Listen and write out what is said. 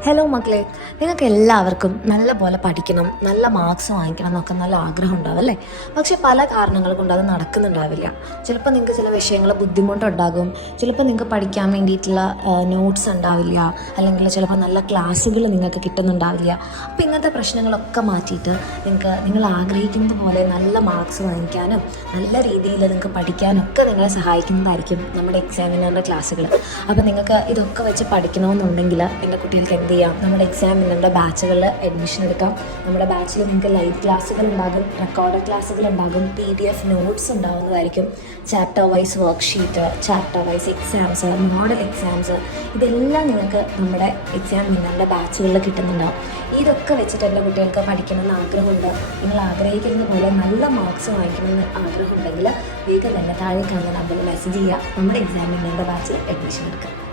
Hello മക്കളെ, നിങ്ങൾക്ക് എല്ലാവർക്കും നല്ല പോലെ പഠിക്കണം, നല്ല മാർക്സ് വാങ്ങിക്കണം എന്നൊക്കെ നല്ല ആഗ്രഹം ഉണ്ടാവും അല്ലേ? പക്ഷേ പല കാരണങ്ങൾ കൊണ്ട് അത് നടക്കുന്നുണ്ടാവില്ല. ചിലപ്പോൾ നിങ്ങൾക്ക് ചില വിഷയങ്ങൾ ബുദ്ധിമുട്ടുണ്ടാകും, ചിലപ്പോൾ നിങ്ങൾക്ക് പഠിക്കാൻ വേണ്ടിയിട്ടുള്ള നോട്ട്സ് ഉണ്ടാവില്ല, അല്ലെങ്കിൽ ചിലപ്പോൾ നല്ല ക്ലാസ്സുകൾ നിങ്ങൾക്ക് കിട്ടുന്നുണ്ടാവില്ല. അപ്പോൾ ഇങ്ങനത്തെ പ്രശ്നങ്ങളൊക്കെ മാറ്റിയിട്ട് നിങ്ങൾ ആഗ്രഹിക്കുന്നത് പോലെ നല്ല മാർക്സ് വാങ്ങിക്കാനും നല്ല രീതിയിൽ നിങ്ങൾക്ക് പഠിക്കാനൊക്കെ നിങ്ങളെ സഹായിക്കുന്നതായിരിക്കും നമ്മുടെ എക്സാമിനറിൻ്റെ ക്ലാസ്സുകൾ. അപ്പോൾ നിങ്ങൾക്ക് ഇതൊക്കെ വെച്ച് പഠിക്കണമെന്നുണ്ടെങ്കിൽ എൻ്റെ കുട്ടികൾക്ക് എന്ത് ചെയ്യാം? നമ്മുടെ എക്സാമിനറിൻ്റെ ബാച്ചുകളിൽ അഡ്മിഷൻ എടുക്കാം. നമ്മുടെ ബാച്ചിൽ നിങ്ങൾക്ക് ലൈവ് ക്ലാസ്സുകൾ ഉണ്ടാകും, റെക്കോർഡഡ് ക്ലാസ്സുകൾ ഉണ്ടാകും, PDF notes ഉണ്ടാകുന്നതായിരിക്കും, chapter wise worksheet, chapter wise exams, model exams, ഇതെല്ലാം നിങ്ങൾക്ക് നമ്മുടെ എക്സാമിനറിൻ്റെ ബാച്ചുകളിൽ കിട്ടുന്നുണ്ടാകും. ഇതൊക്കെ വെച്ചിട്ട് എൻ്റെ കുട്ടികൾക്ക് പഠിക്കണമെന്ന് ആഗ്രഹമുണ്ട്, നിങ്ങൾ ആഗ്രഹിക്കുന്ന പോലെ നല്ല മാർക്സ് വാങ്ങിക്കണമെന്ന് ആഗ്രഹമുണ്ടെങ്കിൽ വേഗം തന്നെ താഴെ കാണുന്ന നമ്പറിൽ മെസ്സേജ് ചെയ്യുക. നമ്മുടെ എക്സാമിനറിൻ്റെ ബാച്ചിൽ അഡ്മിഷൻ എടുക്കുക.